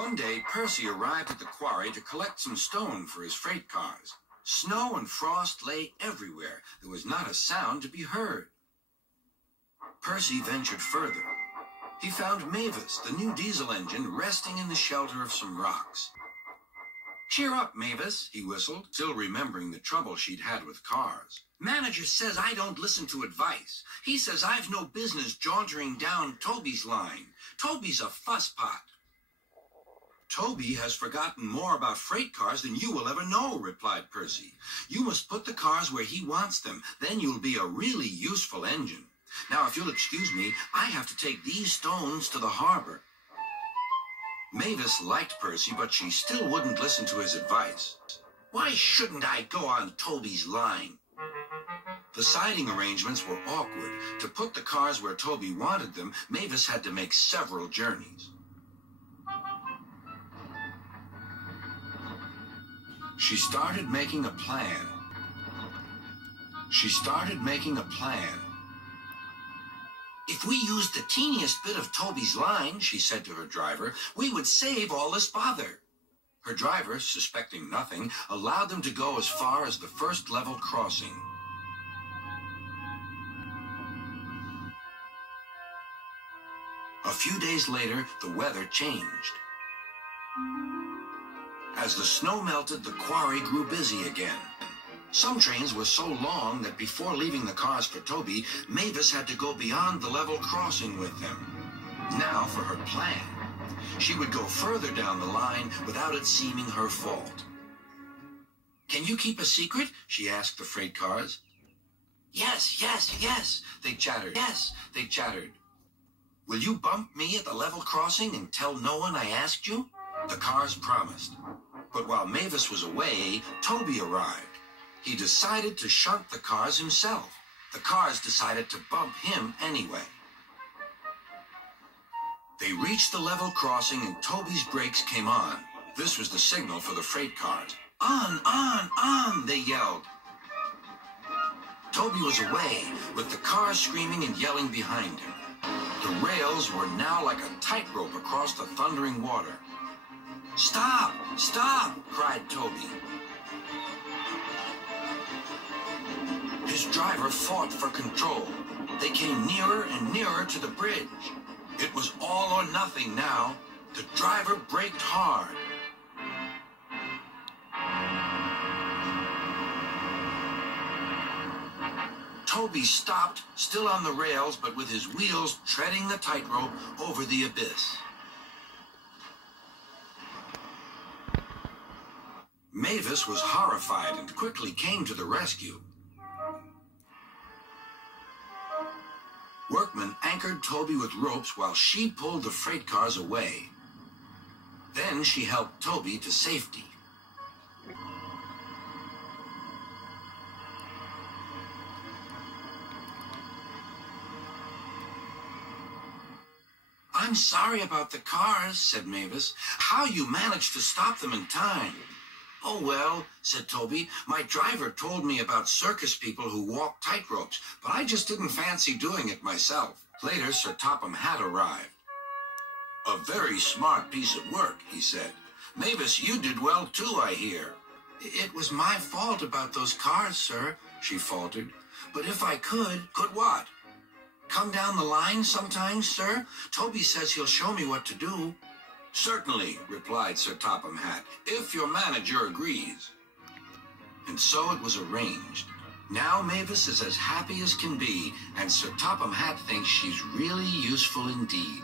One day, Percy arrived at the quarry to collect some stone for his freight cars. Snow and frost lay everywhere. There was not a sound to be heard. Percy ventured further. He found Mavis, the new diesel engine, resting in the shelter of some rocks. "Cheer up, Mavis," he whistled, still remembering the trouble she'd had with cars. "Manager says I don't listen to advice. He says I've no business jauntering down Toby's line. Toby's a fusspot." "Toby has forgotten more about freight cars than you will ever know," replied Percy. "You must put the cars where he wants them. Then you'll be a really useful engine. Now, if you'll excuse me, I have to take these stones to the harbor." Mavis liked Percy, but she still wouldn't listen to his advice. "Why shouldn't I go on Toby's line?" The siding arrangements were awkward. To put the cars where Toby wanted them, Mavis had to make several journeys. She started making a plan. "If we used the teeniest bit of Toby's line," she said to her driver, "we would save all this bother." Her driver, suspecting nothing, allowed them to go as far as the first level crossing. A few days later, the weather changed. As the snow melted, the quarry grew busy again. Some trains were so long that before leaving the cars for Toby, Mavis had to go beyond the level crossing with them. Now for her plan. She would go further down the line without it seeming her fault. "Can you keep a secret?" she asked the freight cars. Yes, they chattered. "Yes," they chattered. "Will you bump me at the level crossing and tell no one I asked you?" The cars promised. But while Mavis was away, Toby arrived. He decided to shunt the cars himself. The cars decided to bump him anyway. They reached the level crossing and Toby's brakes came on. This was the signal for the freight cars. On, they yelled. Toby was away, with the cars screaming and yelling behind him. The rails were now like a tightrope across the thundering water. "Stop! Stop!" cried Toby. His driver fought for control. They came nearer and nearer to the bridge. It was all or nothing now. The driver braked hard. Toby stopped, still on the rails, but with his wheels treading the tightrope over the abyss. Mavis was horrified and quickly came to the rescue. Workmen anchored Toby with ropes while she pulled the freight cars away. Then she helped Toby to safety. "I'm sorry about the cars," said Mavis. "How you managed to stop them in time?" "Oh, well," said Toby, "my driver told me about circus people who walk tightropes, but I just didn't fancy doing it myself." Later, Sir Topham Hatt arrived. "A very smart piece of work," he said. "Mavis, you did well too, I hear." "It was my fault about those cars, sir," she faltered. "But if I could..." "Could what?" "Come down the line sometimes, sir. Toby says he'll show me what to do." "Certainly," replied Sir Topham Hatt, "if your manager agrees." And so it was arranged. Now Mavis is as happy as can be, and Sir Topham Hatt thinks she's really useful indeed.